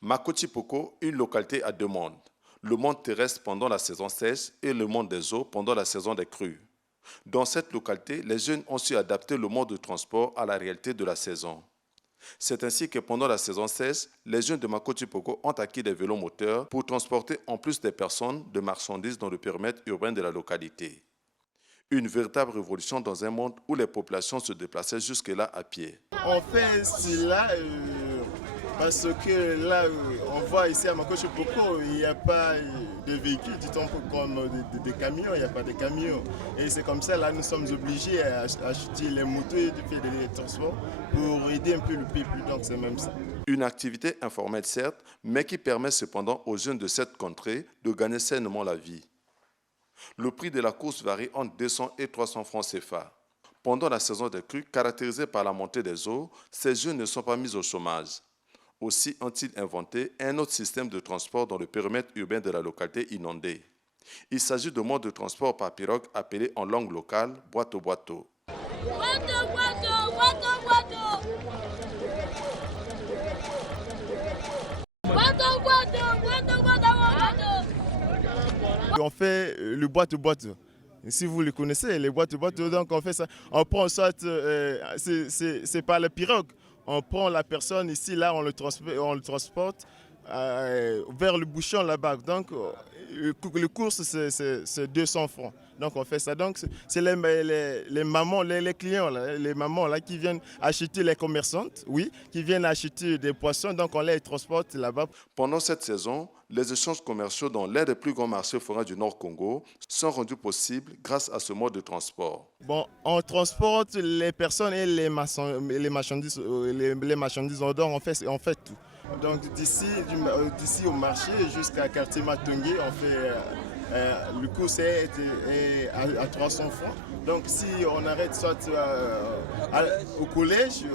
Makoti Poko, une localité à deux mondes. Le monde terrestre pendant la saison sèche et le monde des eaux pendant la saison des crues. Dans cette localité, les jeunes ont su adapter le mode de transport à la réalité de la saison. C'est ainsi que pendant la saison sèche, les jeunes de Makoti Poko ont acquis des vélos moteurs pour transporter en plus des personnes de marchandises dans le périmètre urbain de la localité. Une véritable révolution dans un monde où les populations se déplaçaient jusque-là à pied. On fait cela parce que là, on voit ici à Makoti Poko, il n'y a pas de véhicules, disons comme des camions, il n'y a pas de camions. Et c'est comme ça, là, nous sommes obligés à acheter les motos et de faire des transports pour aider un peu le peuple. Donc c'est même ça. Une activité informelle certes, mais qui permet cependant aux jeunes de cette contrée de gagner sainement la vie. Le prix de la course varie entre 200 et 300 francs CFA. Pendant la saison des crues, caractérisée par la montée des eaux, ces jeunes ne sont pas mis au chômage. Aussi ont-ils inventé un autre système de transport dans le périmètre urbain de la localité inondée. Il s'agit de mode de transport par pirogue appelé en langue locale boito-boito. On fait le boîte-boîte. Si vous le connaissez, les boîtes-boîtes, donc on fait ça. On prend soit, c'est par la pirogue. On prend la personne ici, là, on le transporte vers le bouchon là-bas. Donc, le course, c'est 200 francs. Donc, on fait ça. Donc, c'est les mamans, les clients, là, les mamans là, qui viennent acheter, les commerçantes, oui, qui viennent acheter des poissons. Donc, on les transporte là-bas. Pendant cette saison, les échanges commerciaux dans l'un des plus grands marchés forains du Nord Congo sont rendus possibles grâce à ce mode de transport. Bon, on transporte les personnes et les marchandises, les marchandises. Donc, on fait tout. Donc, d'ici au marché jusqu'à quartier Matongé, on fait le coût c'est à 300 francs. Donc, si on arrête soit au collège,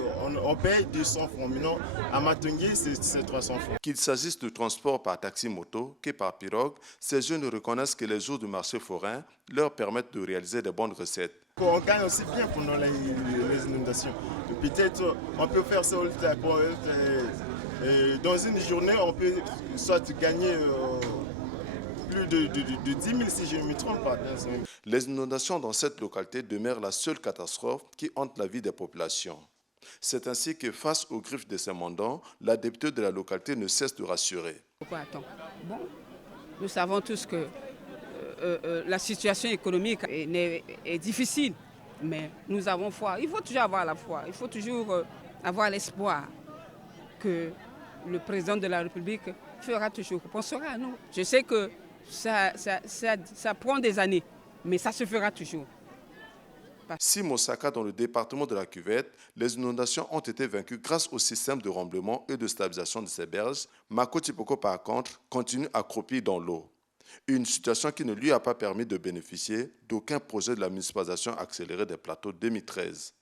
on paye 200 francs. Mais non, à Matongé, c'est 300 francs. Qu'il s'agisse de transport par taxi-moto que par pirogue, ces jeunes reconnaissent que les jours du marché forain leur permettent de réaliser de bonnes recettes. On gagne aussi bien pendant les inondations. Peut-être on peut faire ça dans une journée, on peut soit gagner plus de 10 000 si je ne me trompe pas. Les inondations dans cette localité demeurent la seule catastrophe qui hante la vie des populations. C'est ainsi que face aux griffes de ces mandants, la députée de la localité ne cesse de rassurer. Pourquoi attends? Bon, nous savons tous que la situation économique est difficile, mais nous avons foi. Il faut toujours avoir la foi, il faut toujours avoir l'espoir que le président de la République fera toujours, pensera à nous. Je sais que ça prend des années, mais ça se fera toujours. Si Mosaka, dans le département de la Cuvette, les inondations ont été vaincues grâce au système de remblaiement et de stabilisation de ces berges, Makoti Poko, par contre, continue à croupir dans l'eau. Une situation qui ne lui a pas permis de bénéficier d'aucun projet de la municipalisation accélérée des plateaux 2013.